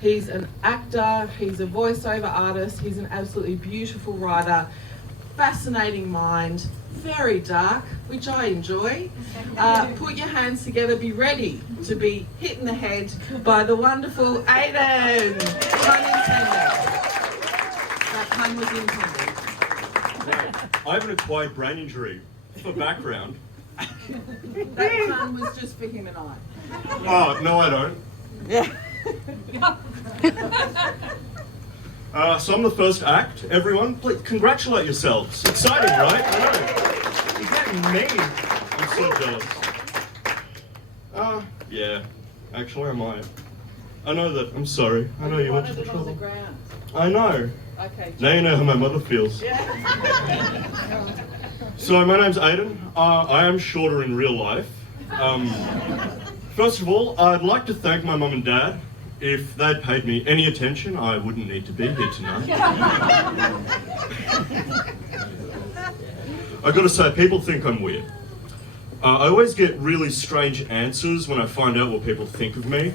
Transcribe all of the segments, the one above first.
He's an actor, he's a voiceover artist, he's an absolutely beautiful writer, fascinating mind, very dark, which I enjoy. Put your hands together, be ready to be hit in the head by the wonderful Ayden. Pun intended. That pun was intended. I have an acquired brain injury. For background. That pun was just for him and I. Oh, no I don't. Yeah. So I'm the first act. Everyone, please congratulate yourselves. Exciting, right? I know. You're getting me. I'm so jealous. Yeah. Actually, I might. I know that. I'm sorry. I know you went to the trouble. I know. Okay. Now you know how my mother feels. Yeah. So my name's Ayden. I am shorter in real life. First of all, I'd like to thank my mum and dad. If they'd paid me any attention, I wouldn't need to be here tonight. I gotta say, people think I'm weird. I always get really strange answers when I find out what people think of me.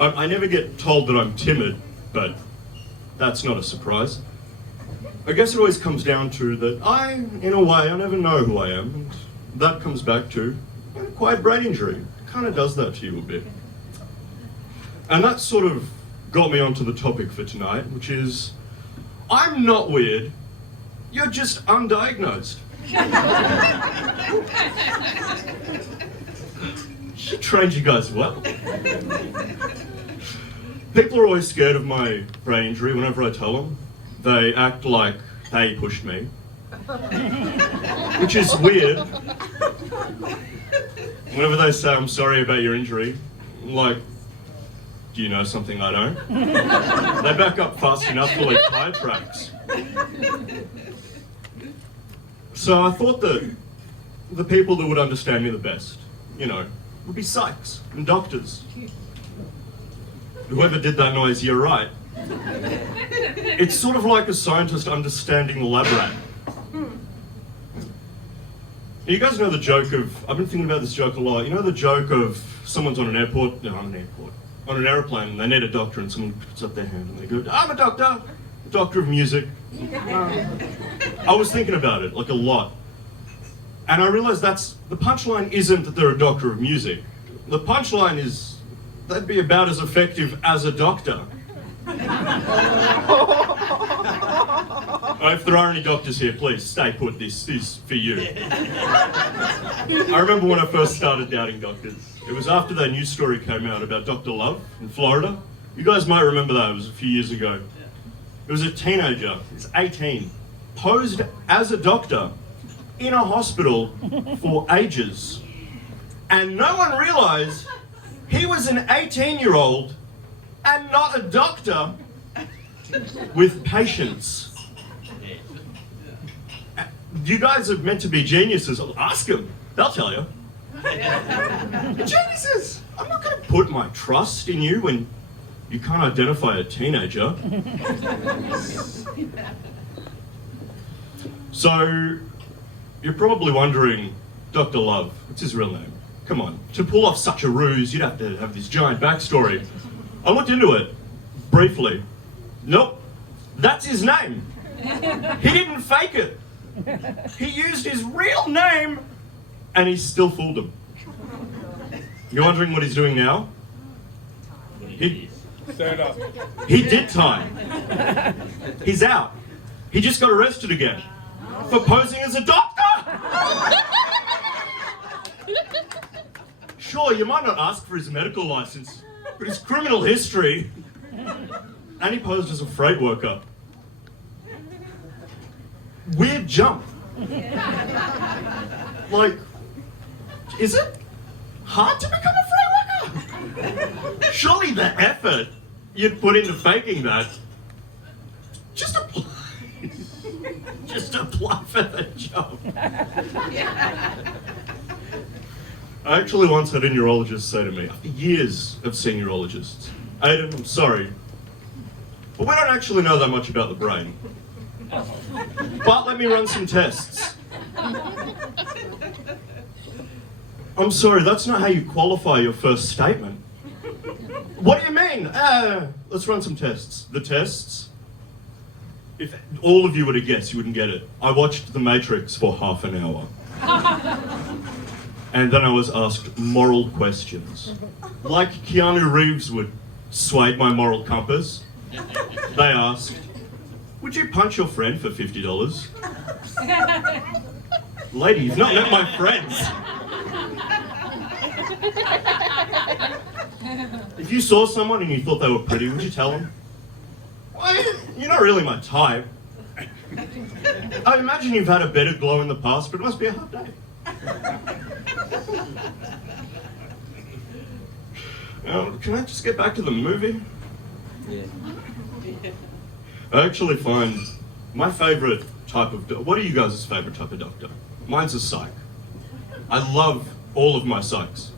I never get told that I'm timid, but that's not a surprise. I guess it always comes down to that in a way, I never know who I am, and that comes back to an acquired brain injury. It kind of does that to you a bit. And that sort of got me onto the topic for tonight, which is, I'm not weird, you're just undiagnosed. She trained you guys well. People are always scared of my brain injury whenever I tell them. They act like they pushed me, which is weird. Whenever they say, I'm sorry about your injury, I'm like, do you know something I don't? They back up fast enough to leave tire tracks. So I thought that the people that would understand me the best, would be psychs and doctors. Whoever did that noise, you're right. It's sort of like a scientist understanding the lab rat. You guys know the joke of, I've been thinking about this joke a lot, you know the joke of someone's on an airport, on an aeroplane, and they need a doctor, and someone puts up their hand and they go, I'm a doctor of music. I was thinking about it, like a lot. And I realized the punchline isn't that they're a doctor of music. The punchline is, they'd be about as effective as a doctor. If there are any doctors here, please stay put, this is for you. I remember when I first started doubting doctors. It was after that news story came out about Dr. Love in Florida. You guys might remember that, it was a few years ago. It was a teenager, he's 18, posed as a doctor in a hospital for ages. And no one realized he was an 18-year-old and not a doctor with patients. You guys are meant to be geniuses. Ask them, they'll tell you. You're geniuses! I'm not going to put my trust in you when you can't identify a teenager. So, you're probably wondering, Dr. Love, what's his real name? Come on, to pull off such a ruse, you'd have to have this giant backstory. I looked into it, briefly. Nope, that's his name. He didn't fake it. He used his real name, and he still fooled them. You're wondering what he's doing now? He did time. He's out. He just got arrested again for posing as a doctor. Sure, you might not ask for his medical license, but his criminal history, and he posed as a freight worker. Weird jump. Like, is it hard to become a freight worker? Surely the effort you'd put into faking that, just apply for the job. I actually once had a neurologist say to me, after years of seeing neurologists, Ayden, I'm sorry, but we don't actually know that much about the brain. But let me run some tests. I'm sorry, that's not how you qualify your first statement. What do you mean? Let's run some tests. The tests? If all of you were to guess, you wouldn't get it. I watched The Matrix for half an hour. And then I was asked moral questions. Like Keanu Reeves would sway my moral compass. They asked, would you punch your friend for $50? Lady, you've not met my friends. If you saw someone and you thought they were pretty, would you tell them? Well, you're not really my type. I imagine you've had a better glow in the past, but it must be a hard day. Now, can I just get back to the movie? Yeah. I actually find my favourite type of... What are you guys' favourite type of doctor? Mine's a psych. I love all of my psychs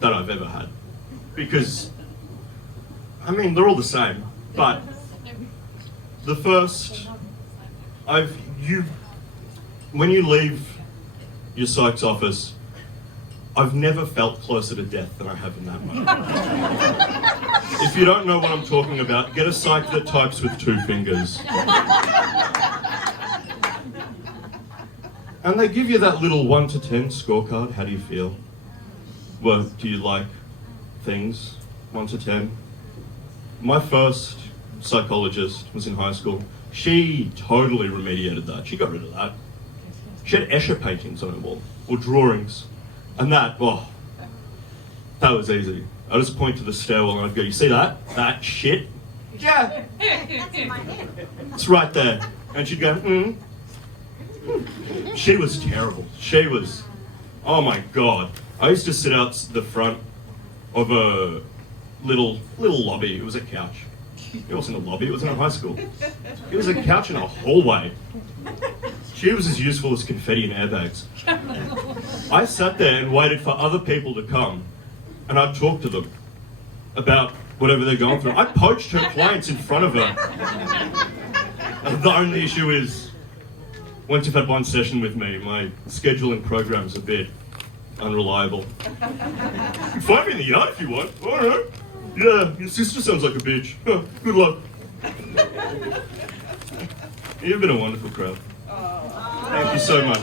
that I've ever had. Because, I mean, they're all the same. But the first... When you leave your psych's office, I've never felt closer to death than I have in that moment. If you don't know what I'm talking about, get a psych that types with 2 fingers. And they give you that little 1 to 10 scorecard. How do you feel? Well, do you like things? 1 to 10. My first psychologist was in high school. She totally remediated that. She got rid of that. She had Escher paintings on her wall, or drawings. And that was easy. I'd just point to the stairwell and I'd go, you see that? That shit? Yeah. That's in my head. It's right there. And she'd go, She was terrible. She was, oh my God. I used to sit out the front of a little lobby. It was a couch. It wasn't a lobby, it was in a high school. It was a couch in a hallway. She was as useful as confetti and airbags. I sat there and waited for other people to come, and I'd talk to them about whatever they're going through. I poached her clients in front of her. And the only issue is, once you've had one session with me, my scheduling program's a bit unreliable. Find me in the yard if you want. All right. Yeah, your sister sounds like a bitch. Good luck. You've been a wonderful crowd. Thank you so much.